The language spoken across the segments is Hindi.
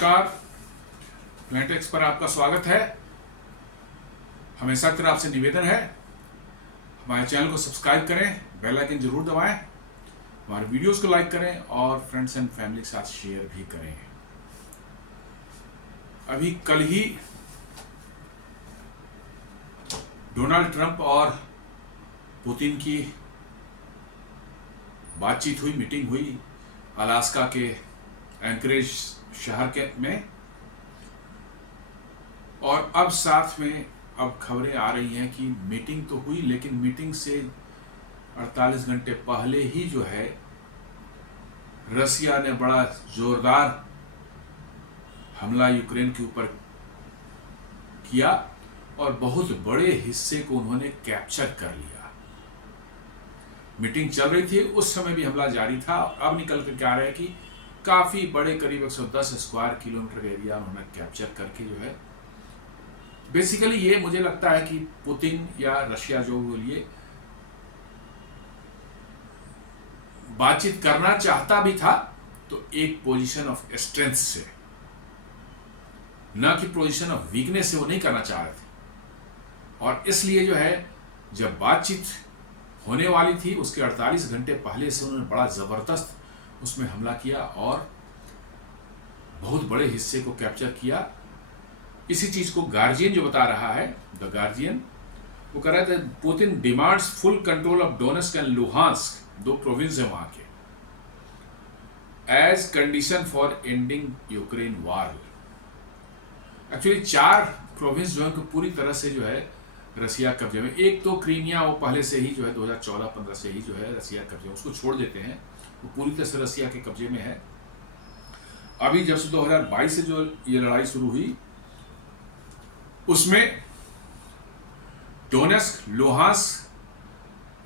नमस्कार, प्लेटेक्स पर आपका स्वागत है। हमेशा की तरह आपसे निवेदन है, हमारे चैनल को सब्सक्राइब करें, बेल आइकन जरूर दबाएं, हमारे वीडियोस को लाइक करें और फ्रेंड्स एंड फैमिली के साथ शेयर भी करें। अभी कल ही डोनाल्ड ट्रंप और पुतिन की बातचीत हुई, मीटिंग हुई अलास्का के एंकरेज शहर में। और अब साथ में अब खबरें आ रही हैं कि मीटिंग तो हुई, लेकिन मीटिंग से 48 घंटे पहले ही जो है रसिया ने बड़ा जोरदार हमला यूक्रेन के ऊपर किया और बहुत बड़े हिस्से को उन्होंने कैप्चर कर लिया। मीटिंग चल रही थी, उस समय भी हमला जारी था। अब निकल कर क्या रहा है कि काफी बड़े, करीब 110 स्क्वायर किलोमीटर एरिया उन्होंने कैप्चर करके जो है, बेसिकली ये मुझे लगता है कि पुतिन या रशिया जो बोलिए बातचीत करना चाहता भी था तो एक पोजीशन ऑफ स्ट्रेंथ से, ना कि पोजीशन ऑफ वीकनेस से वो नहीं करना चाह रहे थे। और इसलिए जो है जब बातचीत होने वाली थी उसके 48 घंटे पहले से उन्होंने बड़ा जबरदस्त उसमें हमला किया और बहुत बड़े हिस्से को कैप्चर किया। इसी चीज को गार्जियन जो बता रहा है, द गार्जियन, वो कह रहा था Putin demands full control of Donetsk and Luhansk, दो प्रोविंस है वहां के, as condition for ending Ukraine war. Actually 4 province जो है पूरी तरह से जो है रसिया कब्जे में। एक तो क्रीमिया, वो पहले से ही जो है 2014-15 से ही जो है रसिया कब्जे में, उसको छोड़ देते हैं, वो पूरी तरह से रसिया के कब्जे में है। अभी जब से 2022 से जो ये लड़ाई शुरू हुई उसमें Donetsk, Luhansk,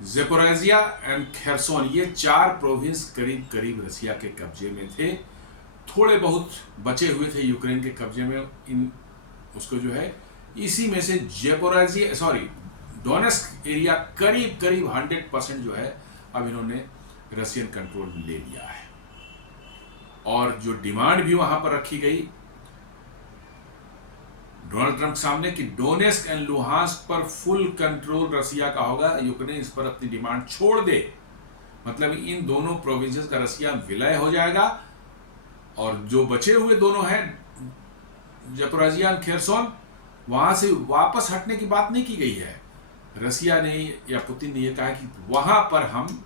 Zaporizhzhia and Kherson, ये 4 प्रोविंस करीब करीब रसिया के कब्जे में थे। थोड़े बहुत बचे हुए थे यूक्रेन के कब्जे में। इन उसको जो है इसी में से डोनेस्क एरिया करीब करीब 100% जो है अब इन्होंने रशियन कंट्रोल में ले लिया है। और जो डिमांड भी वहां पर रखी गई डोनाल्ड ट्रंप के सामने कि डोनेस्क एंड लुहांस्क पर फुल कंट्रोल रसिया का होगा, यूक्रेन इस पर अपनी डिमांड छोड़ दे, मतलब इन दोनों प्रोविंसेस का रसिया विलय हो जाएगा। और जो बचे हुए दोनों हैं ज़ेपोरिज़िया और खेरसोन, वहां से वापस हटने की बात नहीं की गई है। रसिया ने या पुतिन ने यह कहा कि वहां पर हम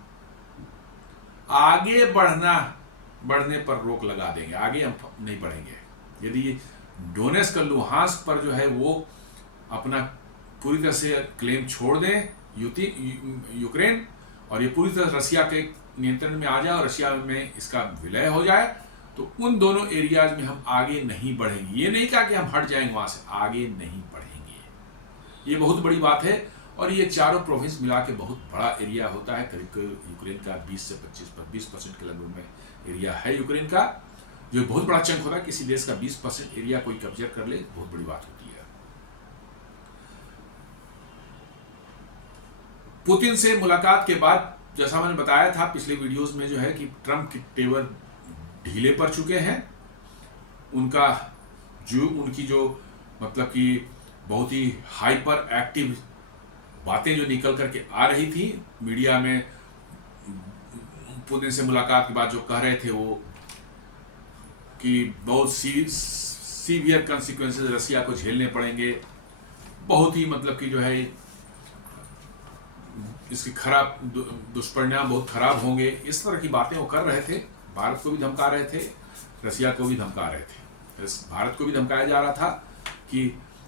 आगे बढ़ने पर रोक लगा देंगे, आगे हम नहीं बढ़ेंगे। यदि डोनेस्क और लुहांस्क पर जो है वो अपना पूरी तरह से क्लेम छोड़ दें यूक्रेन, और ये पूरी तरह रसिया के नियंत्रण में आ जाए और रशिया में इसका विलय हो जाए, तो उन दोनों एरियाज में हम आगे नहीं बढ़ेंगे। ये नहीं कहा कि हम हट जाएंगे वहां से, आगे नहीं बढ़ेंगे। ये बहुत बड़ी बात है। और ये चारों प्रोविंस मिला के बहुत बड़ा एरिया होता है, करीब यूक्रेन का 20 से 20% के लगभग में एरिया है यूक्रेन का, जो बहुत बड़ा चंक होता है। किसी देश का 20% एरिया कोई कब्जा कर ले, बहुत बड़ी बात होती है। पुतिन से मुलाकात के बाद, जैसा मैंने बताया था पिछले वीडियोस में, जो है कि ट्रंप के तेवर ढीले पड़ चुके हैं। उनकी जो मतलब कि बहुत ही हाइपर एक्टिव बातें जो निकल करके आ रही थी मीडिया में, पुतिन से मुलाकात के बाद जो कह रहे थे वो कि बहुत सीवियर कॉन्सिक्वेंसेस रसिया को झेलने पड़ेंगे, बहुत ही मतलब कि जो है इसकी खराब दुष्परिणाम बहुत खराब होंगे, इस तरह की बातें वो कर रहे थे। भारत को भी धमका रहे थे, रसिया को भी धमका रहे थे। भारत को भी धमकाया जा रहा था कि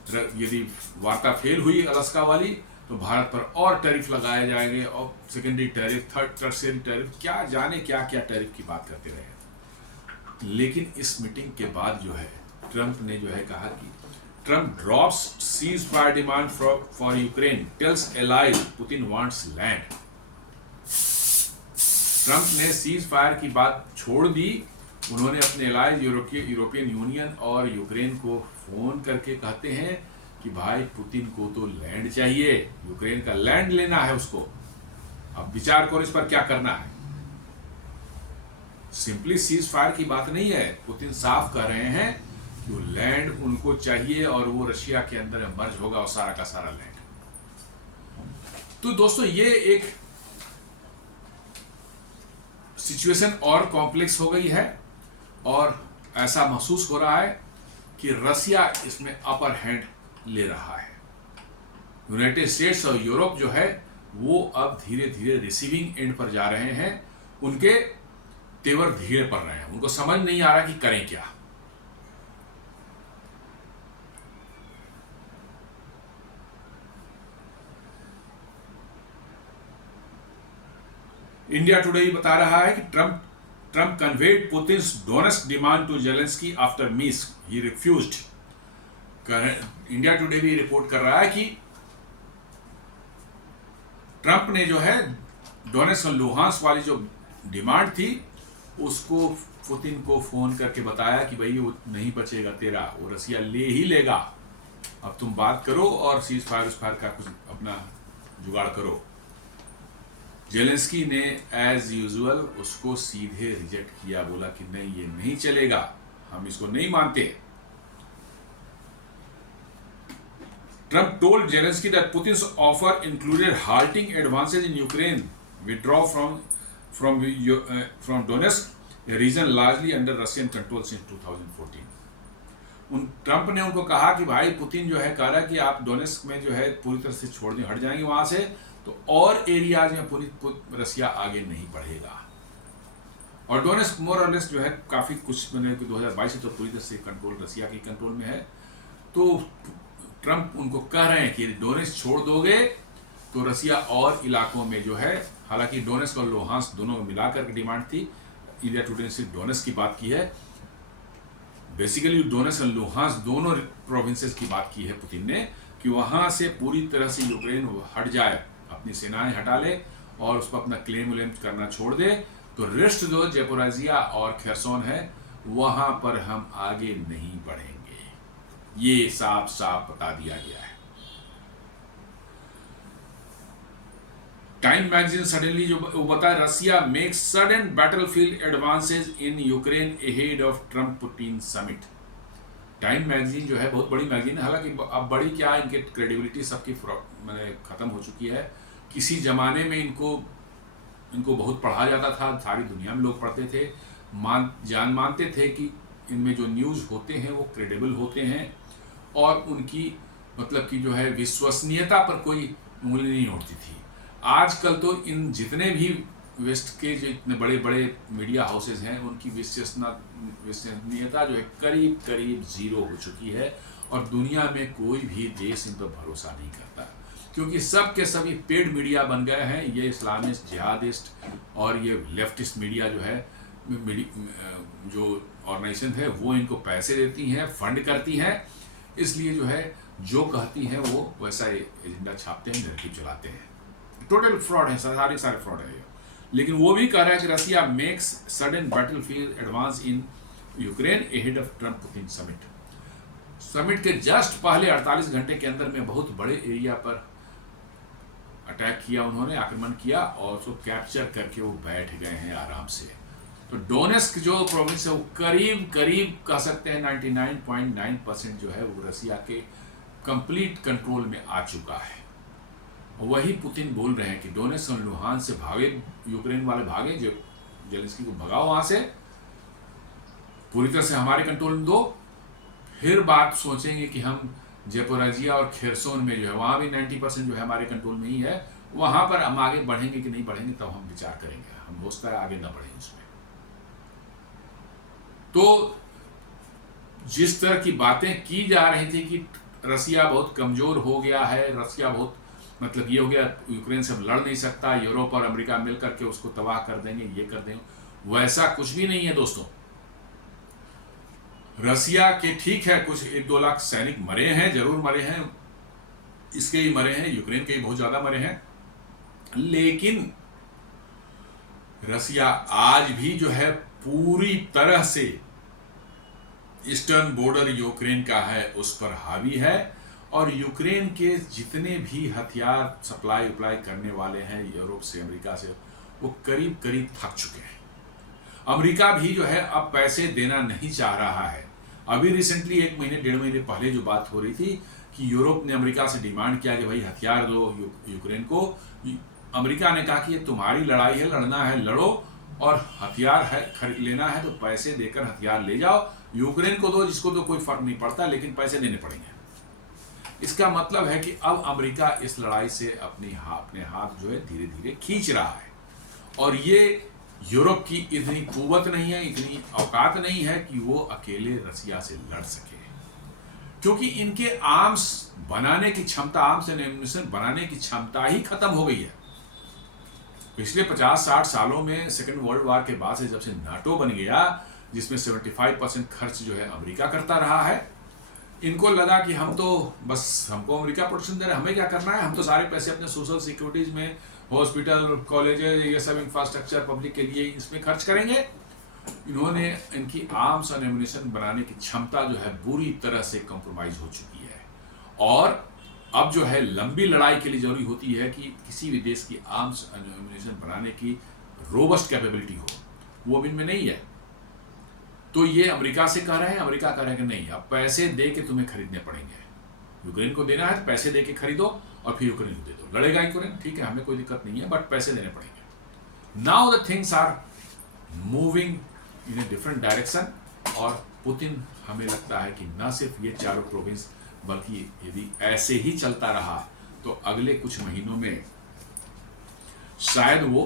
यदि वार्ता फेल हुई अलास्का वाली तो भारत पर और टैरिफ लगाए जाएंगे, और सेकेंडरी टैरिफ, टर्शियरी टैरिफ, क्या जाने क्या क्या टैरिफ की बात करते रहे। लेकिन इस मीटिंग के बाद जो है ट्रंप ने जो है कहा कि Trump drops ceasefire demand for Ukraine, tells allies Putin wants land. Trump ने सीज फायर की बात छोड़ दी। उन्होंने अपने एलाइज यूरोपियन यूनियन और यूक्रेन को फोन करके कहते हैं कि भाई पुतिन को तो लैंड चाहिए, यूक्रेन का लैंड लेना है उसको, अब विचार करो इस पर क्या करना है। सिंपली सीज फायर की बात नहीं है। पुतिन साफ कह रहे हैं वो लैंड उनको चाहिए और वो रशिया के अंदर मर्ज होगा और सारा का सारा लैंड। तो दोस्तों ये एक सिचुएशन और कॉम्प्लेक्स हो गई है और ऐसा महसूस हो रहा है कि रसिया इसमें अपर हैंड ले रहा है। यूनाइटेड स्टेट्स और यूरोप जो है वो अब धीरे धीरे रिसीविंग एंड पर जा रहे हैं, उनके तेवर धीरे पड़ रहे हैं, उनको समझ नहीं आ रहा कि करें क्या। इंडिया टुडे बता रहा है कि Trump conveyed Putin's Donetsk demand to Zelensky after Minsk, he refused. India Today भी रिपोर्ट कर रहा है कि ट्रंप ने जो है डोनेस्क और लुहांस्क वाली जो डिमांड थी उसको पुतिन को फोन करके बताया कि भाई वो नहीं बचेगा तेरा, वो रसिया ले ही लेगा, अब तुम बात करो और सीज फायर का कुछ अपना जुगाड़ करो। जेलेंस्की ने एज यूजुअल उसको सीधे रिजेक्ट किया, बोला कि नहीं ये नहीं चलेगा, हम इसको नहीं मानते। Trump told Zelensky that Putin's offer included halting advances in Ukraine, withdraw from Donetsk, a region largely under Russian control since 2014। Trump ने उनको कहा कि भाई पुतिन जो है कह रहा है कि आप डोनेस्क में जो है पूरी तरह से छोड़ दें, हट जाएंगे वहां से तो और एरियाज में पूरी रसिया आगे नहीं बढ़ेगा। और डोनेस्क मोर और लेस जो है काफी कुछ मैंने 2022 से तो पूरी तरह से कंट्रोल रसिया के कंट्रोल में है। तो ट्रंप उनको कह रहे हैं कि डोनेस्क छोड़ दोगे तो रसिया और इलाकों में जो है, हालांकि डोनेस्क और लुहांस्क दोनों को मिलाकर की डिमांड थी, इंडिया टुडे ने सिर्फ डोनेस्क की बात की है, बेसिकली डोनेस्क और लुहांस्क दोनों प्रोविंसेस की बात की है पुतिन ने कि वहां से पूरी तरह से यूक्रेन हट जाए, अपनी सेनाएं हटा ले और उस पर अपना क्लेम व्लेम करना छोड़ दे, तो रेस्ट जो ज़ेपोरिज़िया और खेरसोन है वहां पर हम आगे नहीं बढ़ेंगे, ये साफ साफ बता दिया गया है। टाइम मैगजीन सडनली जो वो बताया, Russia makes sudden battlefield advances in Ukraine ahead of Trump Putin summit. Time magazine जो है बहुत बड़ी मैगजीन है, हालांकि अब बड़ी क्या, इनके क्रेडिबिलिटी सबकी मैंने खत्म हो चुकी है। किसी जमाने में इनको बहुत पढ़ा जाता था, सारी दुनिया में लोग पढ़ते थे, मानते थे कि इनमें जो न्यूज़ होते हैं वो क्रेडिबल होते हैं और उनकी मतलब कि जो है विश्वसनीयता पर कोई उंगली नहीं उठती थी। आजकल तो इन जितने भी वेस्ट के जो इतने बड़े बड़े मीडिया हाउसेज हैं उनकी विश्वसनीयता जो है करीब करीब जीरो हो चुकी है और दुनिया में कोई भी देश इन पर भरोसा नहीं करता, क्योंकि सब के सभी पेड मीडिया बन गए हैं। ये इस्लामिस्ट, जिहादिस्ट और ये लेफ्टिस्ट मीडिया जो है, जो ऑर्गेनाइजेशन है वो इनको पैसे देती हैं, फंड करती हैं, इसलिए जो है जो कहती हैं वो वैसा एजेंडा छापते हैं, नैरेटिव चलाते हैं। टोटल फ्रॉड है, सारे फ्रॉड है ये। लेकिन वो भी कह रहा है कि Russia makes sudden battlefield advance in Ukraine ahead of Trump Putin summit. Summit के जस्ट पहले 48 घंटे के अंदर में बहुत बड़े एरिया पर अटैक किया उन्होंने, आक्रमण किया और उसको कैप्चर करके वो बैठ गए हैं आराम से। तो डोनेस्क जो प्रोविंस है वो करीब करीब कह सकते हैं 99.9% जो है वो रसिया के कंप्लीट कंट्रोल में आ चुका है। वही पुतिन बोल रहे हैं कि डोनेस्क और लुहांस्क से भागे, यूक्रेन वाले भागे, जो जेलेंस्की को भगाओ वहां से, पूरी तरह से हमारे कंट्रोल में दो, फिर बात सोचेंगे कि हम ज़ेपोरिज़िया और खेरसोन में जो है वहां भी 90% जो है हमारे कंट्रोल में ही है, वहां पर हम आगे बढ़ेंगे कि नहीं बढ़ेंगे तब हम विचार करेंगे, हम हो सकता है आगे ना बढ़ें उसमें। तो जिस तरह की बातें की जा रही थी कि रसिया बहुत कमजोर हो गया है, रसिया बहुत मतलब ये हो गया यूक्रेन से लड़ नहीं सकता, यूरोप और अमेरिका मिलकर के उसको तबाह कर देंगे, ये कर देंगे, वैसा कुछ भी नहीं है दोस्तों। रसिया के ठीक है कुछ 1-2 लाख सैनिक मरे हैं, जरूर मरे हैं, इसके ही मरे हैं, यूक्रेन के ही बहुत ज्यादा मरे हैं, लेकिन रसिया आज भी जो है पूरी तरह से ईस्टर्न बॉर्डर यूक्रेन का है उस पर हावी है और यूक्रेन के जितने भी हथियार सप्लाई उप्लाई करने वाले हैं यूरोप से, अमेरिका से, वो करीब करीब थक चुके हैं। अमेरिका भी जो है अब पैसे देना नहीं चाह रहा है। अभी रिसेंटली 1 महीने 1.5 महीने पहले जो बात हो रही थी कि यूरोप ने अमेरिका से डिमांड किया कि भाई हथियार दो यूक्रेन को। अमेरिका ने कहा कि ये तुम्हारी लड़ाई है, लड़ना है लड़ो, और हथियार है खरीद लेना है तो पैसे देकर हथियार ले जाओ, यूक्रेन को दो, जिसको तो कोई फर्क नहीं पड़ता, लेकिन पैसे देने पड़ेंगे। इसका मतलब है कि अब अमेरिका इस लड़ाई से अपने हाथ जो है धीरे धीरे खींच रहा है, और ये यूरोप की इतनी कुव्वत नहीं है, इतनी औकात नहीं है कि वो अकेले रसिया से लड़ सके, क्योंकि इनके आर्म्स बनाने की क्षमता, आर्म्स एंड एम्यूनिशन बनाने की क्षमता ही खत्म हो गई है। पिछले 50-60 सालों में सेकेंड वर्ल्ड वॉर के बाद से जब से नाटो बन गया, जिसमें 75% खर्च जो है अमेरिका करता रहा है, इनको लगा कि हम तो बस, हमको अमेरिका प्रोटेक्शन दे रहा है, हमें क्या करना है, हम तो सारे पैसे अपने सोशल सिक्योरिटीज में, हॉस्पिटल, कॉलेजेस, ये सब इंफ्रास्ट्रक्चर पब्लिक के लिए इसमें खर्च करेंगे। इन्होंने इनकी आर्म्स और एम्यूनिशन बनाने की क्षमता जो है बुरी तरह से कॉम्प्रोमाइज हो चुकी है, और अब जो है लंबी लड़ाई के लिए जरूरी होती है कि किसी भी देश की आर्म्स और एम्यूनिशन बनाने की रोबस्ट कैपेबिलिटी हो, वो इनमें नहीं है। तो ये अमेरिका से कह रहे हैं, अमेरिका कह रहे हैं कि नहीं, अब पैसे दे के तुम्हें खरीदने पड़ेंगे, यूक्रेन को देना है तो पैसे दे के खरीदो और फिर यूक्रेन को दे दो, लड़ेगा यूक्रेन, ठीक है, हमें कोई दिक्कत नहीं है, बट पैसे देने पड़ेंगे। Now the things are moving in a different direction, और पुतिन, हमें लगता है कि न सिर्फ ये चारों प्रोविंस, बल्कि यदि ऐसे ही चलता रहा तो अगले कुछ महीनों में शायद वो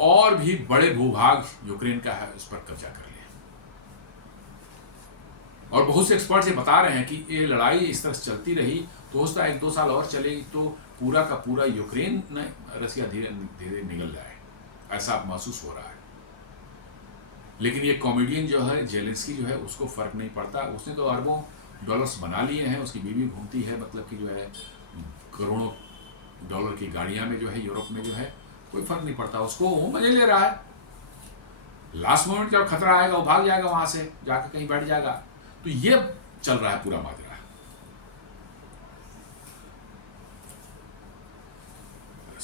और भी बड़े भूभाग यूक्रेन का है उस पर कब्जा कर ले। और बहुत से एक्सपर्ट्स ये बता रहे हैं कि ये लड़ाई इस तरह से चलती रही तो हो सकता है 1-2 साल और चलेगी तो पूरा का पूरा यूक्रेन ने रसिया धीरे धीरे निगल जाए, ऐसा महसूस हो रहा है। लेकिन ये कॉमेडियन जो है जेलेंस्की जो है, उसको फर्क नहीं पड़ता, उसने तो अरबों डॉलर्स बना लिए हैं, उसकी बीवी घूमती है, मतलब कि जो है करोड़ों डॉलर की गाड़ियां में जो है यूरोप में जो है, कोई फर्क नहीं पड़ता उसको, वो मजे ले रहा है। लास्ट मोमेंट जब खतरा आएगा वो भाग जाएगा, वहां से जाकर कहीं बैठ जाएगा। तो ये चल रहा है पूरा माजरा।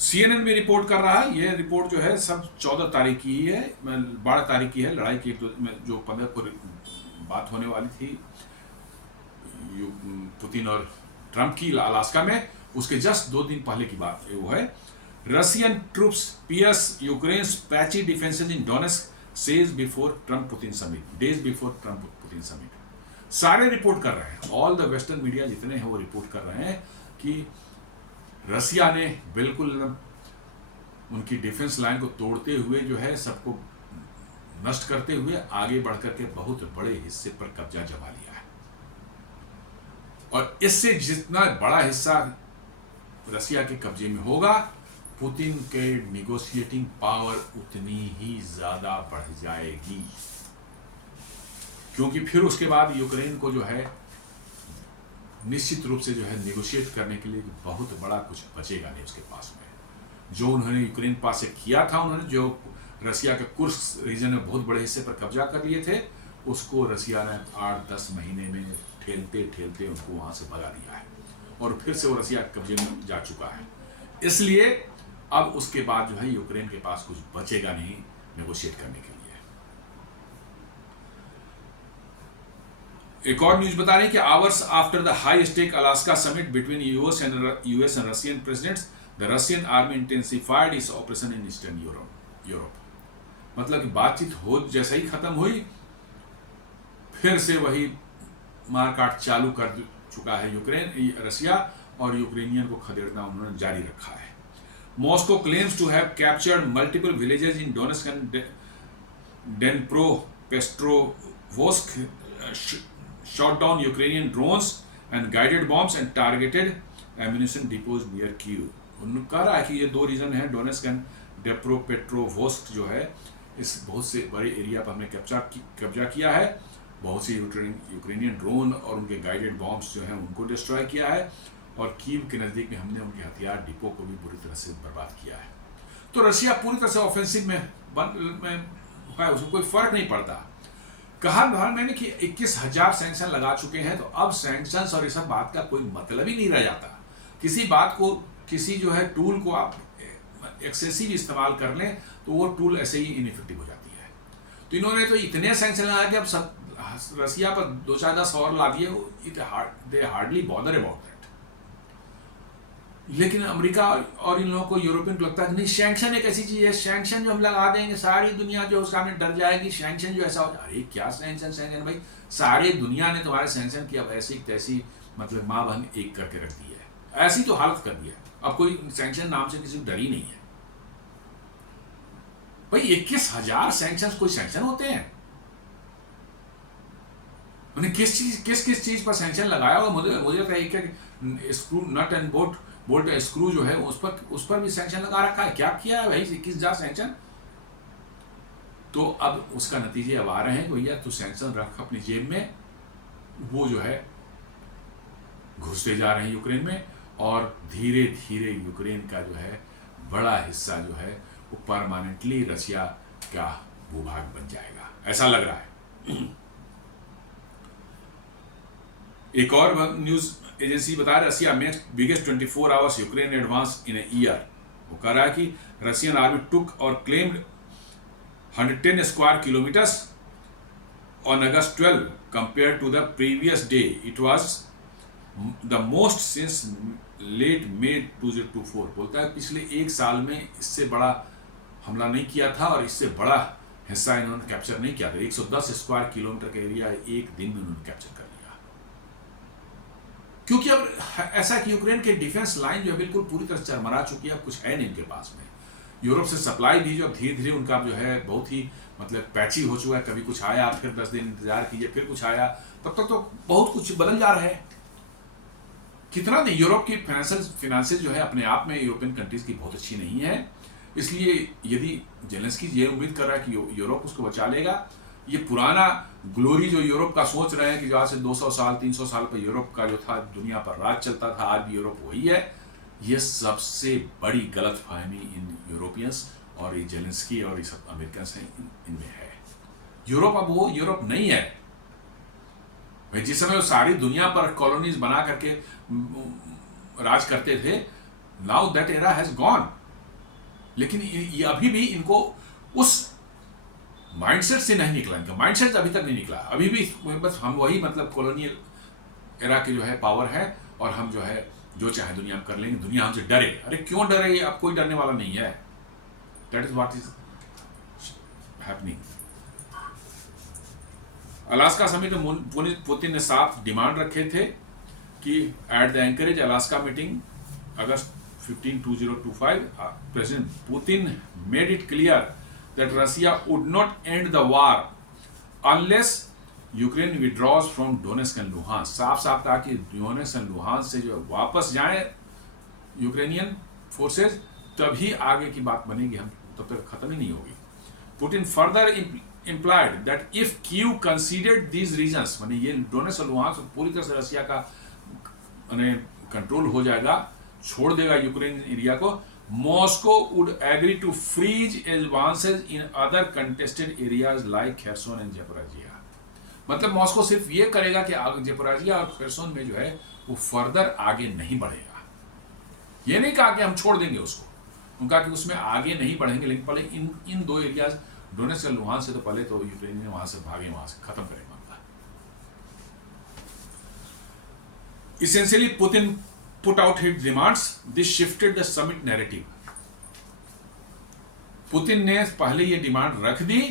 CNN में रिपोर्ट कर रहा है, ये रिपोर्ट जो है सब 14 तारीख की ही है, 12 तारीख की है, लड़ाई की जो 15 को बात होने वाली थी पुतिन और ट्रंप की अलास्का में, उसके जस्ट 2 दिन पहले की बात वो है। Russian troops pierce Ukraine's patchy defences in Donetsk says before Trump Putin summit, days before Trump Putin summit. सारे रिपोर्ट कर रहे हैं, ऑल द वेस्टर्न मीडिया जितने हैं वो रिपोर्ट कर रहे हैं कि रसिया ने बिल्कुल उनकी डिफेंस लाइन को तोड़ते हुए जो है, सबको नष्ट करते हुए आगे बढ़कर के बहुत बड़े हिस्से पर कब्जा जमा लिया है, और इससे जितना बड़ा हिस्सा रसिया के कब्जे में होगा, पुतिन के निगोशिएटिंग पावर उतनी ही ज्यादा बढ़ जाएगी, क्योंकि फिर उसके बाद यूक्रेन को जो है निश्चित रूप से जो है निगोशिएट करने के लिए बहुत बड़ा कुछ बचेगा नहीं उसके पास में। जो उन्होंने यूक्रेन पास से किया था, उन्होंने जो रसिया के कुर्स्क रीजन में बहुत बड़े हिस्से पर कब्जा कर लिए थे, उसको रसिया ने 8-10 महीने में ठेलते ठेलते उनको वहां से भगा दिया है, और फिर से वो रसिया के कब्जे में जा चुका है। इसलिए अब उसके बाद जो है यूक्रेन के पास कुछ बचेगा नहीं नेगोशिएट करने के लिए। एक और न्यूज बता रही है कि hours after the high stake Alaska summit between US and Russian presidents, the Russian army intensified its operation in eastern Europe. मतलब कि बातचीत हो जैसे ही खत्म हुई, फिर से वही मारकाट चालू कर चुका है रसिया, और यूक्रेनियन को खदेड़ना उन्होंने जारी रखा है। Moscow claims to have captured multiple villages in Donetsk and Dnipropetrovsk, shot down Ukrainian drones and guided bombs and targeted ammunition depots near Kyiv। उन्होंने कहा रहा है कि ये 2 रीजन है, डोनेट्स्क एंड डेनप्रोपेट्रोवस्क जो है, इस बहुत से बड़े एरिया पर हमने कब्जा किया है, बहुत सी यूक्रेनियन ड्रोन और उनके गाइडेड बॉम्ब्स जो हैं उनको डिस्ट्रॉय किया है, और कीव के नज़दीक में हमने उनके हथियार डिपो को भी बुरी तरह से बर्बाद किया है। तो रशिया पूरी तरह से ऑफेंसिव में है, उसको कोई फर्क नहीं पड़ता। कहा मैंने कि 21,000 सैंक्शन लगा चुके हैं, तो अब सैंक्शंस और इस सब बात का कोई मतलब ही नहीं रह जाता। किसी बात को, किसी जो है टूल को आप एक्सेसिव इस्तेमाल कर लें तो वो टूल ऐसे ही इनइफेक्टिव हो जाती है। तो इन्होंने तो इतने सैंक्शन लगा कि अब रसिया पर 2-4-10 और ला दिए, दे हार्डली बॉदर अबाउट दैट। लेकिन अमेरिका और इन लोगों को, यूरोपियन को लगता है नहीं, सैंक्शन एक ऐसी चीज है, सैंक्शन जो हम लगा देंगे सारी दुनिया जो उसका हमें डर जाएगी, सैंक्शन जो ऐसा हो, अरे क्या सैंक्शन भाई, सारी दुनिया ने तुम्हारे सैंक्शन की अब ऐसी तैसी मतलब माँ बहन एक करके रख दी है, ऐसी तो हालत कर दिया, अब कोई सैंक्शन नाम से किसी को डर ही नहीं है भाई। 21,000 सैंक्शन कोई सैंक्शन होते हैं? उन्हें किस चीज पर सैंक्शन लगाया हुआ, मुझे लगता है कि screw nut and bolt screw जो है उस पर भी सैंक्शन लगा रखा है। क्या किया है भाई 21,000 सैंक्शन? तो अब उसका नतीजे अब आ रहे हैं, भैया तो सैंक्शन रख अपनी जेब में, वो जो है घुसते जा रहे हैं यूक्रेन में, और धीरे धीरे यूक्रेन का जो है बड़ा हिस्सा जो है वो परमानेंटली रशिया का भूभाग बन जाएगा, ऐसा लग रहा है। एक और न्यूज एजेंसी बता रहा है, Russia makes biggest 24 hours Ukraine advance in a year. वो कह रहा है कि रशियन आर्मी टुक और claimed 110 square kilometres on August 12 compared to the previous day. It was the most since late May 2024। बोलता है पिछले एक साल में इससे बड़ा हमला नहीं किया था और इससे बड़ा हिस्सा इन्होंने कैप्चर नहीं किया था। 110 स्क्वायर किलोमीटर का एरिया एक दिन में उन्होंने कैप्चर कर लिया, क्योंकि अब ऐसा कि यूक्रेन के डिफेंस लाइन जो है बिल्कुल पूरी तरह चरमरा चुकी है, अब कुछ है नहीं इनके पास में। यूरोप से सप्लाई भी जो धीरे धीरे उनका जो है बहुत ही मतलब पैची हो चुका है, कभी कुछ आया फिर 10 दिन इंतजार कीजिए फिर कुछ आया, तब तक तो बहुत कुछ बदल जा रहा है। कितना नहीं, यूरोप की फाइनेंसेस जो है अपने आप में यूरोपियन कंट्रीज की बहुत अच्छी नहीं है, इसलिए यदि जेलेंस्की ये उम्मीद कर रहा है कि यूरोप उसको बचा लेगा, ये पुराना ग्लोरी जो यूरोप का सोच रहे हैं कि जो आज से 200 साल 300 साल पर यूरोप का जो था दुनिया पर राज चलता था, आज भी यूरोप वही है, ये सबसे बड़ी गलतफहमी इन यूरोपियंस और ये जेलेंस्की और ये सब अमेरिकन हैं इनमें है। यूरोप अब वो यूरोप नहीं है भाई, जिस समय वो सारी दुनिया पर कॉलोनीज बना करके राज करते थे, now that era has gone. लेकिन ये अभी भी इनको उस माइंडसेट से नहीं निकला, इनका माइंडसेट अभी तक नहीं निकला, अभी भी बस हम वही मतलब कॉलोनियल एरा की जो है पावर है, और हम जो है जो चाहे दुनिया में कर लेंगे, दुनिया हमसे डरे। अरे क्यों डरे, अब कोई डरने वाला नहीं है। That is what is happening. Alaska summit में पुतिन ने 7 डिमांड रखे थे कि at the Anchorage Alaska meeting August 15, 2025, president Putin made it clear that Russia would not end the war unless Ukraine withdraws from Donetsk and Luhansk। साफ कहा कि डोनेस्क एंड लुहांस्क से जो वापस जाए यूक्रेनियन फोर्सेज, तभी आगे की बात बनेगी, हम तब तक खत्म ही नहीं होगी। Putin further implied that if Kyiv considered these regions, माने ये डोनेस्क और लुहांस्क पूरी तरह से रसिया का माने कंट्रोल हो जाएगा, छोड़ देगा यूक्रेन एरिया को, Moscow would agree to freeze advances in other contested areas like Kherson and Zaporizhia। मतलब मॉस्को सिर्फ ये करेगा कि ज़ेपोरिज़िया और खेरसोन में जो है वो फर्दर आगे नहीं बढ़ेगा। ये नहीं कहा कि हम छोड़ देंगे उसको, उनका कि उसमें आगे नहीं बढ़ेंगे, लेकिन पहले इन 2 एरियाज डोनेस्क और लुहांस्क से तो पहले तो यूक्रेन वहां से भागे, वहां से खत्म करेगा मामला। Essentially, Putin put out his demands. This shifted the summit narrative। Putin ने पहले ये डिमांड रख दी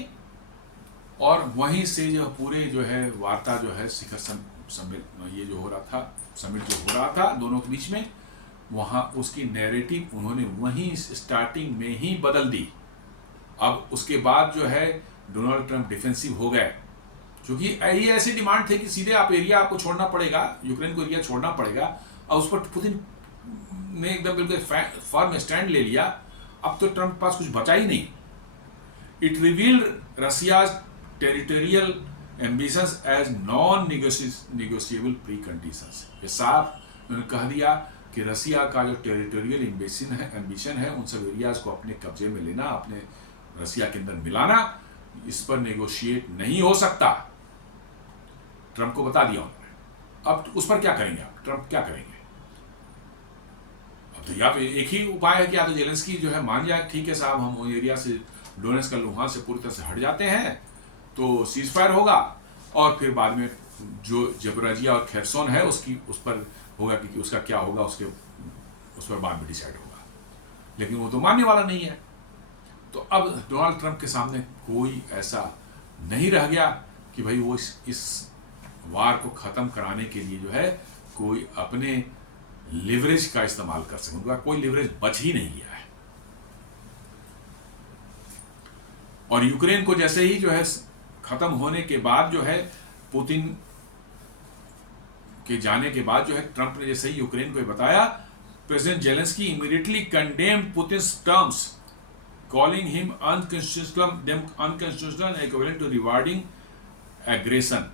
और वहीं से जो पूरे जो है वार्ता जो है शिखर सम्मेलन ये जो हो रहा था, समिट जो हो रहा था दोनों के बीच में, वहां उसकी नैरेटिव उन्होंने वहीं स्टार्टिंग में ही बदल दी। अब उसके बाद जो है डोनाल्ड ट्रंप डिफेंसिव हो गए, क्योंकि यही ऐसी डिमांड थे कि सीधे आप एरिया आपको छोड़ना पड़ेगा, यूक्रेन को एरिया छोड़ना पड़ेगा, और उस पर पुतिन ने एकदम बिल्कुल फर्म स्टैंड ले लिया। अब तो ट्रंप के पास कुछ बचा ही नहीं। It revealed Russia's territorial ambitions as non negotiable preconditions. ये साफ उन्होंने कह दिया कि रसिया का जो टेरिटोरियल एम्बिशन है उन सब एरियाज को अपने कब्जे में लेना, अपने रसिया के अंदर मिलाना, इस पर नेगोशिएट नहीं हो सकता। ट्रंप को बता दिया उन्होंने। अब उस पर क्या करेंगे आप, ट्रंप क्या करेंगे? अब तो या तो एक ही उपाय है कि या तो जेलेंस्की जो है मान जाए ठीक है साहब हम एरिया से डोनेस्क और लुहांस्क से पूरी तरह से हट जाते हैं तो सीज फायर होगा, और फिर बाद में जो जबराजिया और खेरसोन है उसकी उस पर होगा कि उसका क्या होगा, उस पर बाद में डिसाइड होगा, लेकिन वो तो मानने वाला नहीं है। तो अब डोनाल्ड ट्रंप के सामने कोई ऐसा नहीं रह गया कि भाई वो इस वार को ख़त्म कराने के लिए जो है कोई अपने लिवरेज का इस्तेमाल कर सके। उनका कोई लिवरेज बच ही नहीं गया है। और यूक्रेन को जैसे ही जो है ख़त्म होने के बाद जो है पुतिन के जाने के बाद जो है ट्रंप ने जैसे ही यूक्रेन को बताया, president Zelensky immediately condemned Putin's terms calling him unconstitutional and equivalent to rewarding aggression।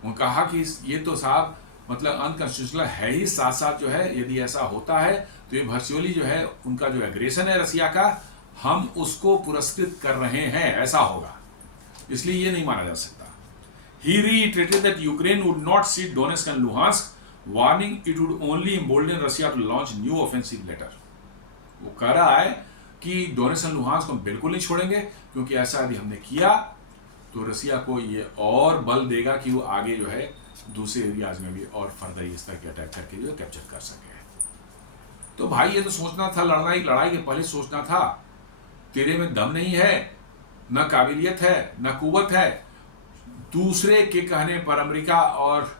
उन्होंने कहा कि ये तो साहब मतलब अनकॉन्स्टिट्यूशनल है ही, साथ साथ जो है यदि ऐसा होता है तो ये वर्चुअली जो है उनका जो एग्रेशन है रसिया का, हम उसको पुरस्कृत कर रहे हैं, ऐसा होगा, इसलिए ये नहीं माना जा सकता। He reiterated that Ukraine would not cede Donetsk and Luhansk, warning it would only embolden Russia to launch new offensive later। वो कह रहा है कि डोनेट्स्क और लुहांस्क को हम बिल्कुल नहीं छोड़ेंगे, क्योंकि ऐसा यदि हमने किया तो रसिया को ये और बल देगा कि वो आगे जो है दूसरे एरियाज में भी और फर्दर इस तरह के अटैक करके जो कैप्चर कर सके। तो भाई ये तो सोचना था, लड़ाई के पहले सोचना था, तेरे में दम नहीं है, न काबिलियत है, न कुव्वत है, दूसरे के कहने पर, अमेरिका और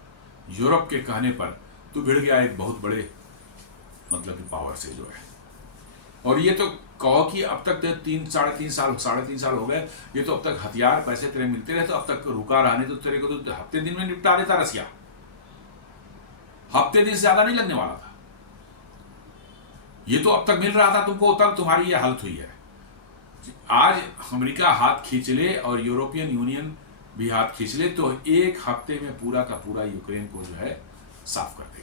यूरोप के कहने पर तू भिड़ गया एक बहुत बड़े मतलब कि पावर से जो है। और ये तो कहो कि अब तक साढ़े तीन साल हो गए, ये तो अब तक हथियार पैसे तेरे मिलते रहे, तो अब तक रुका रहा, नहीं तो तेरे को तो हफ्ते दिन में निपटा देता रसिया, हफ्ते दिन से ज्यादा नहीं लगने वाला था। ये तो अब तक मिल रहा था तुमको, तब तुम्हारी ये हालत हुई है। आज अमेरिका हाथ खींच ले और यूरोपियन यूनियन भी हाथ खींच ले तो एक हफ्ते में पूरा का पूरा यूक्रेन को जो है साफ कर देगा।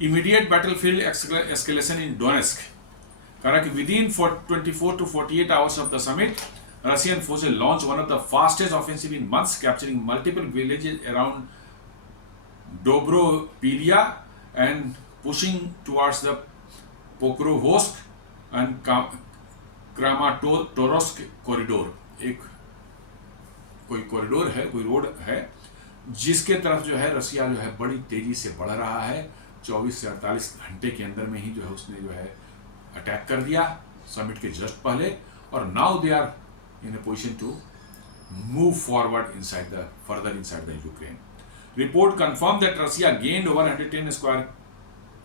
Immediate battlefield escalation in Donetsk। कहा कि within 24 to 48 hours of the summit, Russian forces launched one of the fastest offensive in months, capturing multiple villages around Dobropilya and pushing towards the Pokrovsk and Kramatorsk corridor। एक कोई कॉरिडोर है, कोई रोड है जिसके तरफ जो है रसिया जो है बड़ी तेजी से बढ़ रहा है। 24 से 48 घंटे के अंदर में ही जो है उसने जो है अटैक कर दिया समिट के जस्ट पहले, और now they are in a position to move forward further inside the Ukraine. Report confirm that Russia gained over 110 square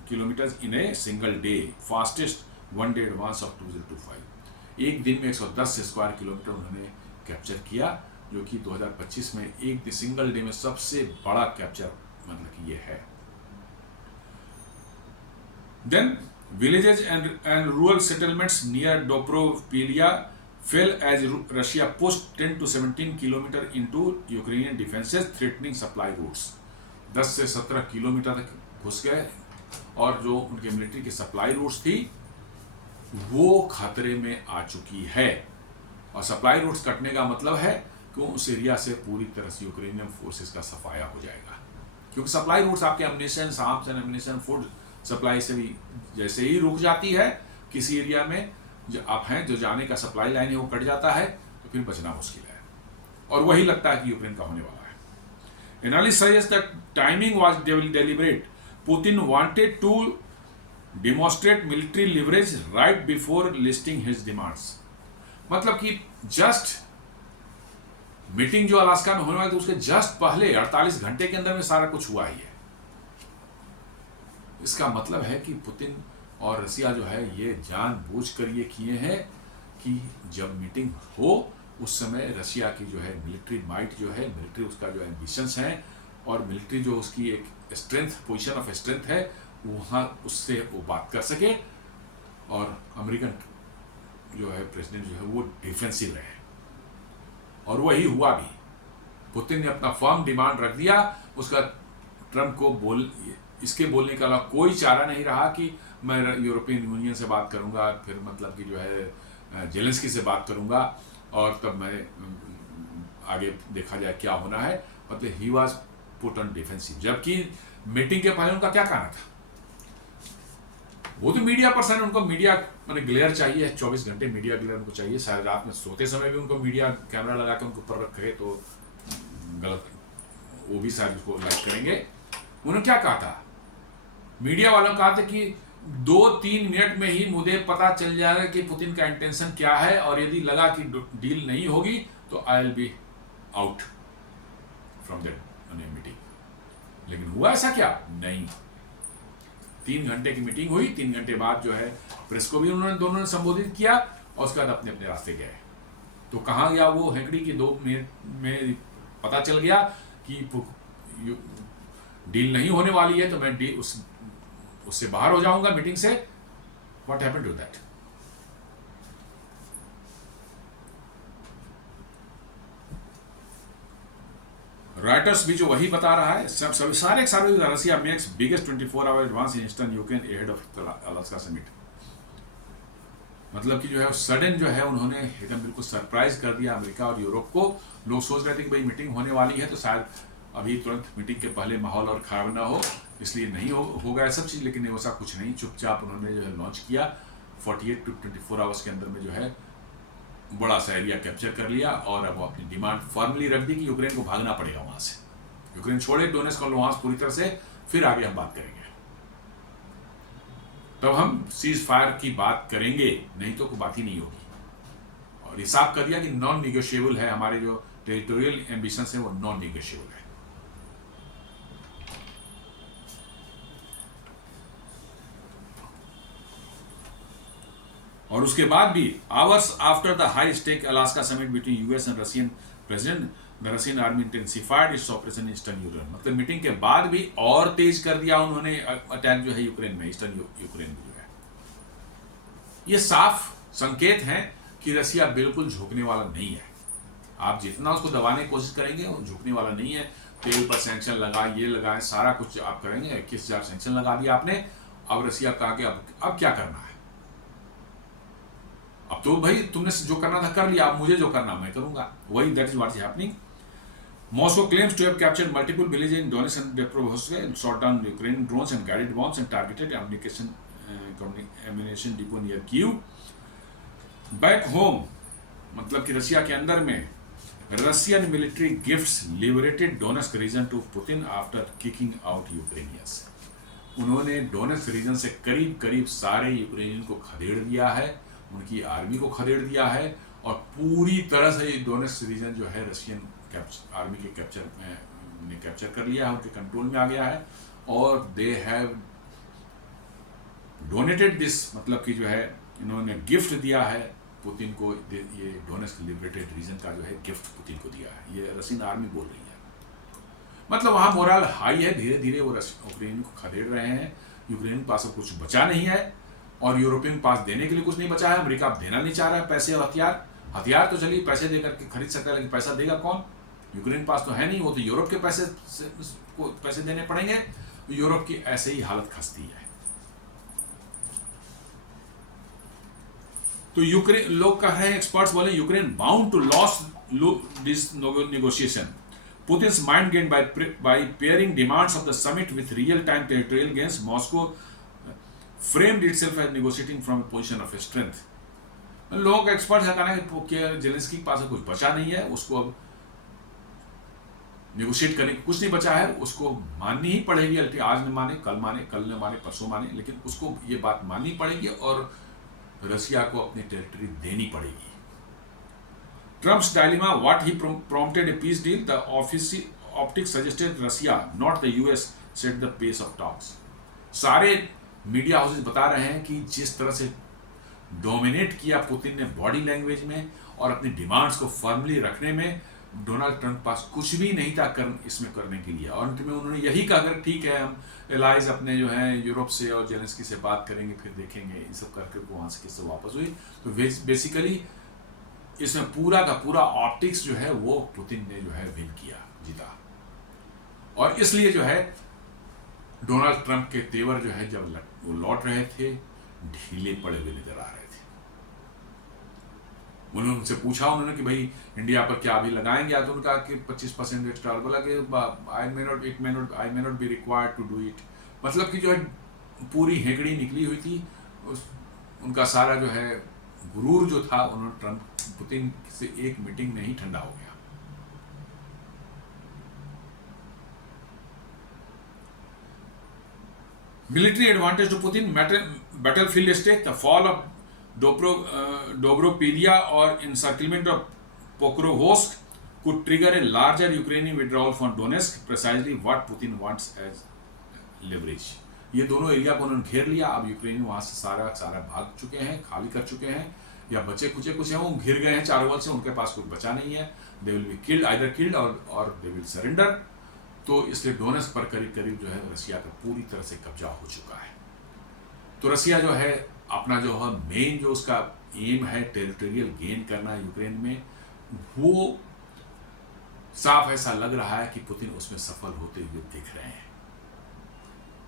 kilometres in a single day, fastest one day advance of 2025। एक दिन में 110 स्क्वायर किलोमीटर उन्होंने कैप्चर किया, जो कि 2025 में एक सिंगल डे में सबसे बड़ा कैप्चर मतलब कि ये है। Then villages and rural settlements near Dobropilya fell as Russia pushed 10 to 17 kilometers into Ukrainian defenses, threatening supply routes। 10 से 17 किलोमीटर तक घुस गए और जो उनके मिलिट्री की सप्लाई रूट्स थी वो खतरे में आ चुकी है। और सप्लाई रूट्स कटने का मतलब है कि उस एरिया से पूरी तरह से यूक्रेनियन फोर्सेस का सफाया हो जाएगा, क्योंकि सप्लाई रूट्स आपके ammunition, arms and ammunition, food supply से भी जैसे ही रुक जाती है किसी एरिया में जो आप हैं, जो जाने का सप्लाई लाइन है वो कट जाता है, तो फिर बचना मुश्किल है। और वही लगता है कि यूक्रेन का होने वाला है। Analyst suggest that timing was deliberate. Putin wanted to demonstrate military leverage right before listing his demands. मतलब कि जस्ट मीटिंग जो अलास्का में होने वाली थी उसके जस्ट पहले 48 घंटे के अंदर में सारा कुछ हुआ ही है। इसका मतलब है कि पुतिन और रसिया जो है ये जानबूझकर ये किए हैं कि जब मीटिंग हो उस समय रसिया की जो है मिलिट्री माइट जो है, मिलिट्री उसका जो एम्बिशंस हैं और मिलिट्री जो उसकी एक स्ट्रेंथ, पोजीशन ऑफ स्ट्रेंथ है, वहाँ उससे वो बात कर सके और अमेरिकन जो है प्रेसिडेंट जो है वो डिफेंसिव रहे। और वही हुआ भी। पुतिन ने अपना फर्म डिमांड रख दिया, उसका ट्रंप को इसके बोलने का कोई चारा नहीं रहा कि मैं यूरोपियन यूनियन से बात करूंगा, फिर मतलब कि जो है जेलेंस्की से बात करूंगा और तब मैं आगे देखा जाए क्या होना है। मतलब he was put on defensive. जबकि मीटिंग के पहले उनका क्या कहना था, वो तो मीडिया पर्सन है, उनको मीडिया मैंने ग्लेयर चाहिए, 24 घंटे मीडिया ग्लेयर उनको चाहिए। शायद रात में सोते समय भी उनको मीडिया कैमरा लगा के उनको ऊपर रखे तो गलत, वो भी शायद उसको लाइक करेंगे। उन्होंने क्या कहा था, मीडिया वालों ने कहा था कि 2-3 मिनट में ही मुझे पता चल जाएगा कि पुतिन का इंटेंशन क्या है, और यदि लगा कि डील नहीं होगी तो I will be out from that meeting. लेकिन हुआ ऐसा क्या? नहीं। 3 घंटे की मीटिंग हुई, 3 घंटे बाद जो है प्रेस को भी उन्होंने दोनों ने संबोधित किया, और उसके बाद अपने अपने रास्ते गए। तो कहाँ गया वो हेकड़ी की 2 मिनट में पता चल गया कि डील नहीं होने वाली है, तो मैं डील उससे बाहर हो जाऊंगा मीटिंग से। What happened to that? Reuters भी जो वही बता रहा है, सब सारे Russia makes biggest 24 hour advance in eastern Ukraine ahead of Alaska summit. मतलब कि जो है सडन जो है उन्होंने एकदम बिल्कुल सरप्राइज कर दिया अमेरिका और यूरोप को। लोग सोच रहे थे कि भाई मीटिंग होने वाली है तो शायद अभी तुरंत मीटिंग के पहले माहौल और खराब ना हो, इसलिए नहीं होगा ये सब चीज़। लेकिन ऐसा कुछ नहीं, चुपचाप उन्होंने जो है लॉन्च किया। 48 to 24 आवर्स के अंदर में जो है बड़ा सा एरिया कैप्चर कर लिया, और अब वो अपनी डिमांड फॉर्मली रख दी कि यूक्रेन को भागना पड़ेगा वहां से। यूक्रेन छोड़े डोनेट्स्क और लुहांस्क पूरी तरह से, फिर आगे हम बात करेंगे। तब हम सीज फायर की बात करेंगे, नहीं तो कोई बात ही नहीं होगी। और हिसाब कर दिया कि नॉन निगोशिएबल है, हमारे जो टेरिटोरियल एम्बिशन है वो नॉन निगोशिएबल है। और उसके बाद भी hours after the high stake Alaska summit between US and Russian president, the Russian army intensified its operation in eastern Ukraine. मतलब मीटिंग के बाद भी और तेज कर दिया उन्होंने अटैक जो है यूक्रेन में, ईस्टर्न यूक्रेन में जो है। ये साफ संकेत है कि रशिया बिल्कुल झुकने वाला नहीं है। आप जितना उसको दबाने की कोशिश करेंगे वो झुकने वाला नहीं है। तेल पर सैंक्शन लगा, ये लगाए, सारा कुछ आप करेंगे। 21,000 सैंक्शन लगा दिया आपने। अब रशिया कहा कि अब क्या करना है? अब तो भाई तुमने जो करना था कर लिया, अब मुझे जो करना मैं करूंगा। वही that is what is happening. Moscow claims to have captured multiple villages in Donetsk and Dnipropetrovsk and shot down Ukrainian drones and guided bombs and targeted ammunition depot near Kyiv. Back home, मतलब कि रशिया के अंदर में Russian military gifts liberated Donetsk region to Putin after kicking out Ukrainians. उन्होंने डोनेस्क रीजन से करीब करीब सारे यूक्रेनियन को खदेड़ दिया है, उनकी आर्मी को खदेड़ दिया है, और पूरी तरह से डोनेस्क रीजन जो है रशियन आर्मी के कैप्चर कर लिया है, उनके कंट्रोल में आ गया है। और दे हैव डोनेटेड दिस, मतलब कि जो है इन्होंने गिफ्ट दिया है पुतिन को। ये डोनेस्क लिबरेटेड रीजन का जो है गिफ्ट पुतिन को दिया है, ये रशियन आर्मी बोल रही है। मतलब वहाँ मोरल हाई है, धीरे धीरे वो यूक्रेन को खदेड़ रहे हैं। यूक्रेन के पास अब कुछ बचा नहीं है, और यूरोपियन के पास देने के लिए कुछ नहीं बचा है। अमेरिका देना नहीं चाह रहा है पैसे और हथियार तो चलिए पैसे देकर के खरीद सकता है, लेकिन पैसा देगा कौन? यूक्रेन पास तो है नहीं, वो तो यूरोप के पैसे देने पड़ेंगे। यूरोप की ऐसे ही हालत खस्ती है। तो यूक्रेन, लोग कह रहे हैं, एक्सपर्ट्स बोले Ukraine bound to loss this negotiation. Putin's mind gained by pairing demands of the summit with real-time territorial gains, Moscow framed itself as negotiating from a position of strength. लोग एक्सपर्ट है कहना कि जेलेंस्की के पास कुछ बचा नहीं है, उसको अब नेगोशिएट करने को कुछ नहीं बचा है, उसको माननी ही पड़ेगी। आज न माने, कल न माने, परसों माने, लेकिन उसको ये बात माननी पड़ेगी और रशिया को अपनी टेरिटरी देनी पड़ेगी। Trump's dilemma, what he prompted a peace deal, the optics suggested Russia, not the US, set the pace of talks. सारे मीडिया हाउसेस बता रहे हैं कि जिस तरह से डोमिनेट किया पुतिन ने बॉडी लैंग्वेज में और अपनी डिमांड्स को फर्मली रखने में, डोनाल्ड ट्रंप पास कुछ भी नहीं था इसमें करने के लिए। और अंत में उन्होंने यही कहा कि ठीक है, हम एलाइज अपने जो है यूरोप से और जेलेंस्की से बात करेंगे, फिर देखेंगे। ये सब करके वहाँ से किससे वापस हुई। तो बेसिकली इसमें पूरा का पूरा ऑप्टिक्स जो है वो पुतिन ने जो है विन किया, जीता। और इसलिए जो है डोनाल्ड ट्रंप के तेवर जो है जब वो लौट रहे थे, ढीले पड़े हुए नजर आ रहे थे। उन्होंने उनसे पूछा कि भाई इंडिया पर क्या अभी लगाएंगे? तो उनका कि 25% एक्स्ट्रा। बोला कि I may not be required to do it. मतलब कि जो है पूरी हेकड़ी निकली हुई थी। उनका सारा जो है गुरूर जो था, उन्होंने पुतिन से एक मीटिंग में ही ठंडा हो गया। Military advantage to Putin, battlefield stake, the fall of Dobropilya or encirclement of Pokrovsk could trigger a larger Ukrainian withdrawal from Donetsk, precisely what Putin wants as leverage. ये दोनों एरिया को उन्होंने घेर लिया। अब यूक्रेन वहां से सारा भाग चुके हैं, खाली कर चुके हैं, या बचे कुछ हैं, वो घिर गए हैं चारों ओर से, उनके पास कुछ बचा नहीं है। They will be killed, either killed और दे विल सरेंडर। तो इसलिए डोनेट्स्क पर करीब जो है रसिया का पूरी तरह से कब्जा हो चुका है। तो रसिया जो है अपना जो है मेन जो उसका एम है टेरिटोरियल गेन करना यूक्रेन में, वो साफ ऐसा लग रहा है कि पुतिन उसमें सफल होते हुए दिख रहे हैं।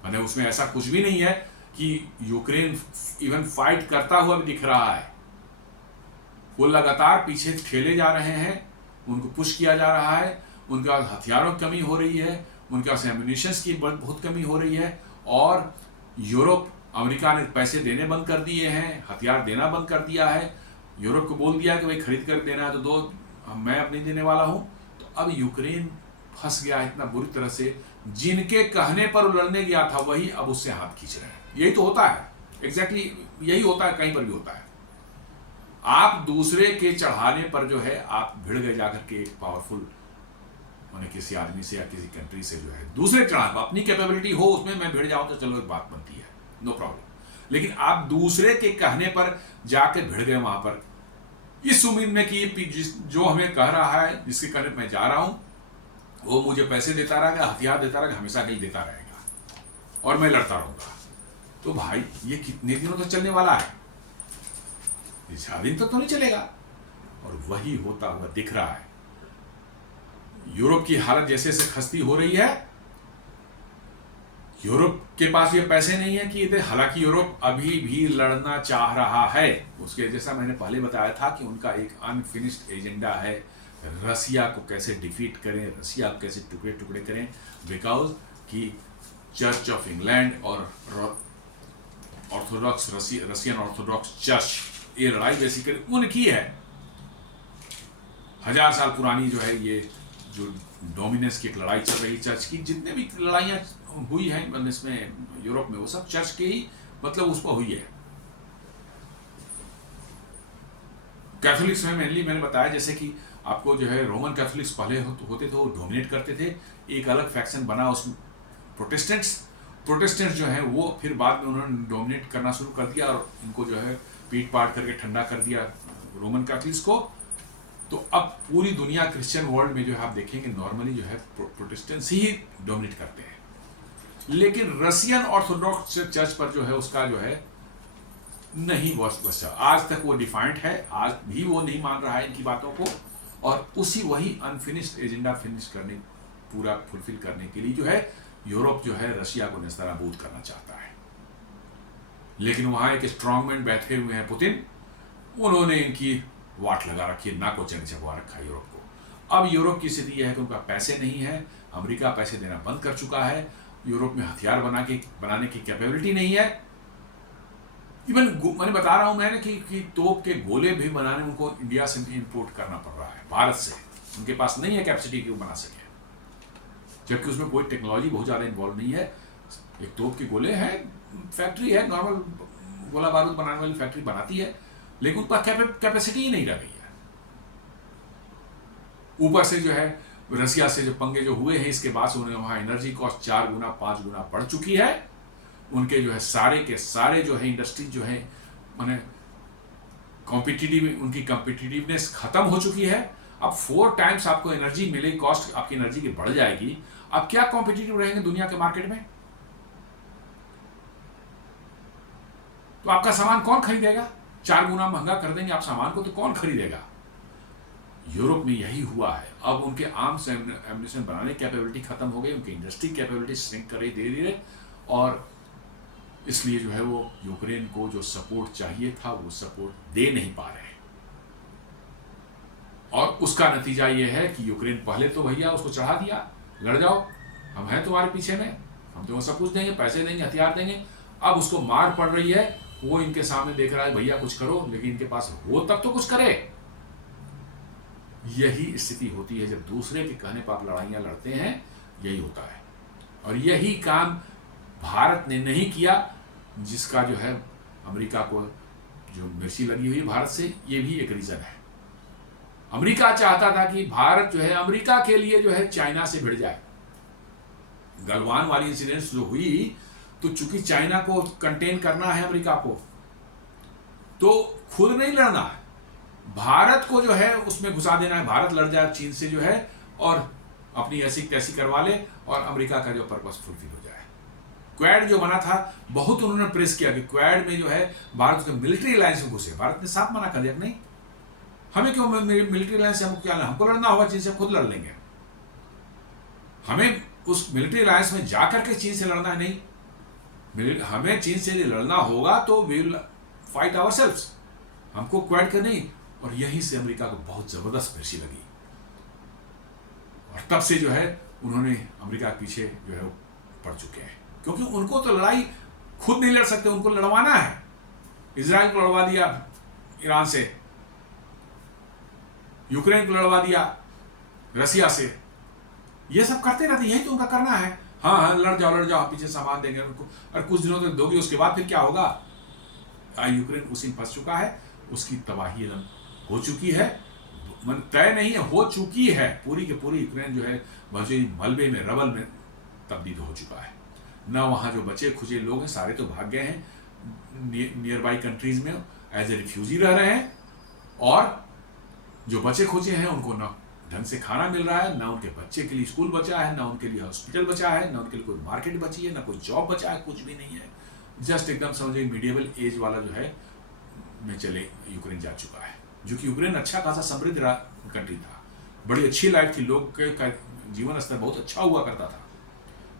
माने उसमें ऐसा कुछ भी नहीं है कि यूक्रेन इवन फाइट करता हुआ भी दिख रहा है। वो लगातार पीछे ठेले जा रहे हैं, उनको पुश किया जा रहा है, उनके पास हथियारों की कमी हो रही है, उनके पास एम्यूनिशंस की बहुत कमी हो रही है, और यूरोप अमेरिका ने पैसे देने बंद कर दिए हैं, हथियार देना बंद कर दिया है। यूरोप को बोल दिया कि भाई खरीद कर देना है तो दो, मैं अब नहीं देने वाला हूं। तो अब यूक्रेन फंस गया इतना बुरी तरह से, जिनके कहने पर लड़ने गया था वही अब उससे हाथ खींच रहे हैं। यही तो होता है, एग्जैक्टली यही होता है, कहीं पर भी होता है। आप दूसरे के चढ़ाने पर जो है आप भिड़ गए जाकर के एक पावरफुल मैंने किसी आदमी से या किसी कंट्री से जो है दूसरे चढ़ाने, अपनी कैपेबिलिटी हो उसमें मैं भिड़ जाऊं तो चलो एक बात बनती है, नो प्रॉब्लम। लेकिन आप दूसरे के कहने पर जाके भिड़ गए वहां पर, इस उम्मीद में कि जो हमें कह रहा है, जिसके कहने पर मैं जा रहा हूं, वो मुझे पैसे देता रहेगा, हथियार देता रहेगा, हमेशा कहीं देता रहेगा और मैं लड़ता रहूंगा। तो भाई ये कितने दिनों तक चलने वाला है? 4 दिन तक तो नहीं चलेगा। और वही होता हुआ दिख रहा है। यूरोप की हालत जैसे जैसे खस्ती हो रही है, यूरोप के पास ये पैसे नहीं है कि हालांकि यूरोप अभी भी लड़ना चाह रहा है। उसके जैसा मैंने पहले बताया था कि उनका एक अनफिनिश्ड एजेंडा है, रसिया को कैसे डिफीट करें, रसिया को कैसे टुकड़े टुकड़े करें, बिकॉज कि चर्च ऑफ इंग्लैंड और ऑर्थोडॉक्स रशियन ऑर्थोडॉक्स चर्च, ये लड़ाई बेसिकली उनकी है। 1000 साल पुरानी जो है ये जो डोमिनेंस की एक लड़ाई चल रही चर्च की, जितने भी लड़ाइयाँ हुई हैं इसमें यूरोप में, वो सब चर्च के ही मतलब उस पर हुई है। कैथोलिक्स में मेनली मैंने बताया जैसे कि आपको जो है रोमन कैथोलिक्स पहले होते थे, वो डोमिनेट करते थे, एक अलग फैक्शन बना उसमें प्रोटेस्टेंट्स जो है वो फिर बाद में उन्होंने डोमिनेट करना शुरू कर दिया और इनको जो है पीट पाट करके ठंडा कर दिया रोमन कैथोलिक्स को। तो अब पूरी दुनिया क्रिश्चियन वर्ल्ड में जो है आप देखेंगे नॉर्मली जो है प्रोटेस्टेंट्स ही डोमिनेट करते हैं, लेकिन रशियन ऑर्थोडॉक्स चर्च पर जो है उसका जो है नहीं बस आज तक वो डिफाइंट है, आज भी वो नहीं मान रहा है इनकी बातों को, और उसी वही अनफिनिश्ड एजेंडा फिनिश करने, पूरा फुलफिल करने के लिए जो है यूरोप जो है रशिया को नेस्तनाबूद करना चाहता है। लेकिन वहां एक स्ट्रॉन्गमैन बैठे हुए हैं पुतिन, उन्होंने इनकी वाट लगा रखी है, नाको चने चबवा रखा है यूरोप को। अब यूरोप की स्थिति यह है कि उनका पैसे नहीं है, अमेरिका पैसे देना बंद कर चुका है, यूरोप में हथियार बनाने की कैपेबिलिटी नहीं है। इवन मैंने बता रहा हूं मैंने कि तोप के गोले भी बनाने उनको इंडिया से इंपोर्ट करना पड़ रहा है, भारत से। उनके पास नहीं है कैपेसिटी कि वो बना सके, जबकि उसमें कोई टेक्नोलॉजी बहुत ज़्यादा इन्वॉल्व नहीं है। एक तोप के गोले हैं, फैक्ट्री है, नॉर्मल गोला बारूद बनाने वाली फैक्ट्री बनाती है, लेकिन उनका कैपेसिटी ही नहीं रह गई है। ऊपर से जो है रसिया से जो पंगे जो हुए हैं, इसके बाद से उन्हें वहां एनर्जी कॉस्ट 4 गुना 5 गुना बढ़ चुकी है। उनके जो है सारे के सारे जो है इंडस्ट्री जो है माने उनकी कॉम्पिटिटिवनेस खत्म हो चुकी है। अब 4 टाइम्स आपको एनर्जी मिलेगी, कॉस्ट आपकी एनर्जी की बढ़ जाएगी, अब क्या कॉम्पिटिटिव रहेंगे दुनिया के मार्केट में? तो आपका सामान कौन खरीदेगा? 4 गुना महंगा कर देंगे आप सामान को तो कौन खरीदेगा? यूरोप में यही हुआ है। अब उनके आर्म्स एम्यूनिशन बनाने की कैपेबिलिटी खत्म हो गई, उनकी इंडस्ट्री कैपेबिलिटी श्रिंक कर रही धीरे धीरे, और इसलिए जो है वो यूक्रेन को जो सपोर्ट चाहिए था वो सपोर्ट दे नहीं पा रहे। और उसका नतीजा ये है कि यूक्रेन पहले तो भैया उसको चढ़ा दिया, लड़ जाओ, हम हैं तुम्हारे पीछे में, हम तुम्हें सब कुछ देंगे, पैसे देंगे, हथियार देंगे। अब उसको मार पड़ रही है, वो इनके सामने देख रहा है भैया कुछ करो, लेकिन इनके पास हो तब तो कुछ करे। यही स्थिति होती है जब दूसरे के कहने पर आप लड़ाइयां लड़ते हैं, यही होता है। और यही काम भारत ने नहीं किया, जिसका जो है अमेरिका को जो मिर्ची लगी हुई भारत से, ये भी एक रीजन है। अमेरिका चाहता था कि भारत जो है अमेरिका के लिए जो है चाइना से भिड़ जाए। गलवान वाली इंसिडेंट्स जो हुई, तो चूंकि चाइना को कंटेन करना है अमेरिका को, तो खुद नहीं लड़ना है, भारत को जो है उसमें घुसा देना है। भारत लड़ जाए चीन से जो है और अपनी ऐसी तैसी करवा ले और अमेरिका का जो पर्पस फुलफिल हो जाए। क्वाड जो बना था, बहुत उन्होंने प्रेस किया कि क्वाड में जो है भारत के मिलिट्री अलायंस में घुसे। भारत ने साफ मना कर दिया, नहीं हमें क्यों मिलिट्री अलायंस से हमको क्या, हमको लड़ना होगा चीन से, खुद लड़ लेंगे। हमें उस मिलिट्री अलायंस में जाकर के चीन से लड़ना है, नहीं, हमें चीन से लड़ना होगा तो वी विल फाइट आवरसेल्व्स, हमको क्वाड के नहीं। और यहीं से अमेरिका को बहुत जबरदस्त मिर्ची लगी, और तब से जो है उन्होंने अमेरिका के पीछे जो है पड़ चुके हैं, क्योंकि उनको तो लड़ाई खुद नहीं लड़ सकते, उनको लड़वाना है। इजराइल को लड़वा दिया ईरान से, यूक्रेन को लड़वा दिया रसिया से, ये सब करते रहते, यही तो उनका करना है। हाँ हाँ लड़ जाओ, पीछे सामान देंगे उनको, और कुछ दिनों तक दोगे, उसके बाद फिर क्या होगा। यूक्रेन उसी में फंस चुका है, उसकी तबाही एकदम हो चुकी है, मन तय नहीं है, हो चुकी है। पूरी के पूरी यूक्रेन जो है मलबे में, रबल में तब्दील हो चुका है। ना वहाँ जो बचे खुचे लोग हैं सारे तो भाग गए हैं नियर बाई कंट्रीज में, एज ए रिफ्यूजी रह रहे हैं, और जो बचे खुचे हैं उनको ना ढंग से खाना मिल रहा है, ना उनके बच्चे के लिए स्कूल बचा है, ना उनके लिए हॉस्पिटल बचा है, ना उनके लिए कोई मार्केट बची है, ना कोई जॉब बचा है, कुछ भी नहीं है। जस्ट एकदम समझे मीडिएवल एज वाला जो है में चले यूक्रेन जा चुका है। जो कि यूक्रेन अच्छा खासा समृद्ध कंट्री था, बड़ी अच्छी लाइफ थी, लोग का जीवन स्तर बहुत अच्छा हुआ करता था।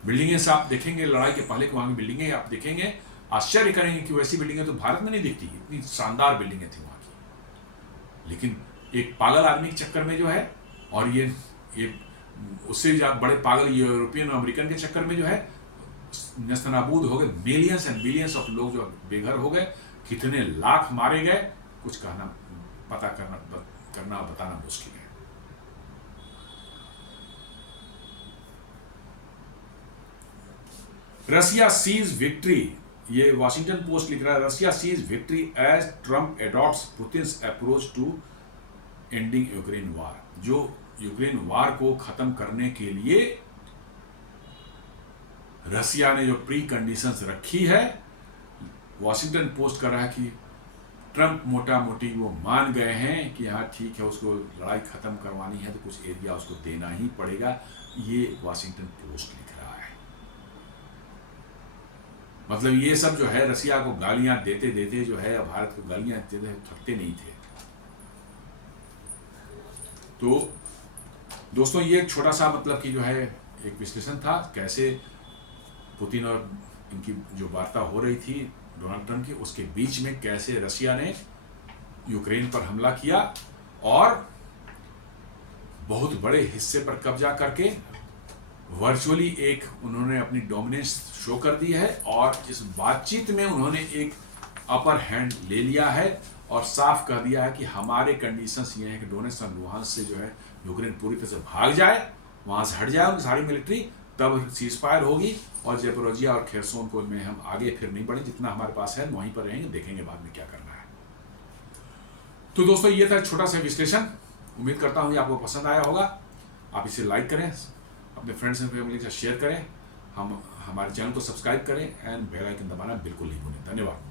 बिल्डिंगें से आप देखेंगे, लड़ाई के पहले के वहाँ की बिल्डिंगें आप देखेंगे, आश्चर्य करेंगे कि वैसी बिल्डिंगें तो भारत में नहीं दिखती, इतनी शानदार बिल्डिंगें थी वहाँ की। लेकिन एक पागल आदमी के चक्कर में जो है, और ये उससे बड़े पागल यूरोपियन और अमेरिकन के चक्कर में जो है नस्तनाबूद हो गए, मिलियंस एंड बिलियंस ऑफ लोग जो बेघर हो गए, कितने लाख मारे गए, कुछ कहना पता करना बताना मुश्किल है। रसिया सीज विक्ट्री, ये वॉशिंगटन पोस्ट लिख रहा है, Russia sees victory as Trump adopts Putin's approach to ending Ukraine war. जो यूक्रेन वार को खत्म करने के लिए रसिया ने जो प्री कंडीशंस रखी है, वॉशिंगटन पोस्ट कर रहा है कि ट्रंप मोटा मोटी वो मान गए हैं कि हाँ ठीक है, उसको लड़ाई खत्म करवानी है तो कुछ एरिया उसको देना ही पड़ेगा। ये वॉशिंगटन पोस्ट लिख रहा है। मतलब ये सब जो है रसिया को गालियां देते देते जो है, भारत को गालियां देते थकते नहीं थे। तो दोस्तों ये छोटा सा मतलब कि जो है एक विश्लेषण था, कैसे पुतिन और इनकी जो वार्ता हो रही थी डोनाल्ड ट्रंप की, उसके बीच में कैसे रसिया ने यूक्रेन पर हमला किया और बहुत बड़े हिस्से पर कब्जा करके वर्चुअली एक उन्होंने अपनी डोमिनेंस शो कर दी है, और इस बातचीत में उन्होंने एक अपर हैंड ले लिया है और साफ कर दिया है कि हमारे कंडीशंस ये हैं कि डोनेट्स्क और लुहांस्क से जो है यूक्रेन पूरी तरह से भाग जाए, वहां से हट जाए उनकी सारी मिलिट्री, तब सीज फायर होगी और ज़ेपोरिज़िया और खेरसोन को में हम आगे फिर नहीं बढ़े, जितना हमारे पास है वहीं पर रहेंगे, देखेंगे बाद में क्या करना है। तो दोस्तों ये था छोटा सा विश्लेषण, उम्मीद करता हूँ ये आपको पसंद आया होगा। आप इसे लाइक करें, अपने फ्रेंड्स एंड फैमिली के साथ शेयर करें, हमारे चैनल को सब्सक्राइब करें एंड बेल आइकन दबाना बिल्कुल नहीं भूलें। धन्यवाद।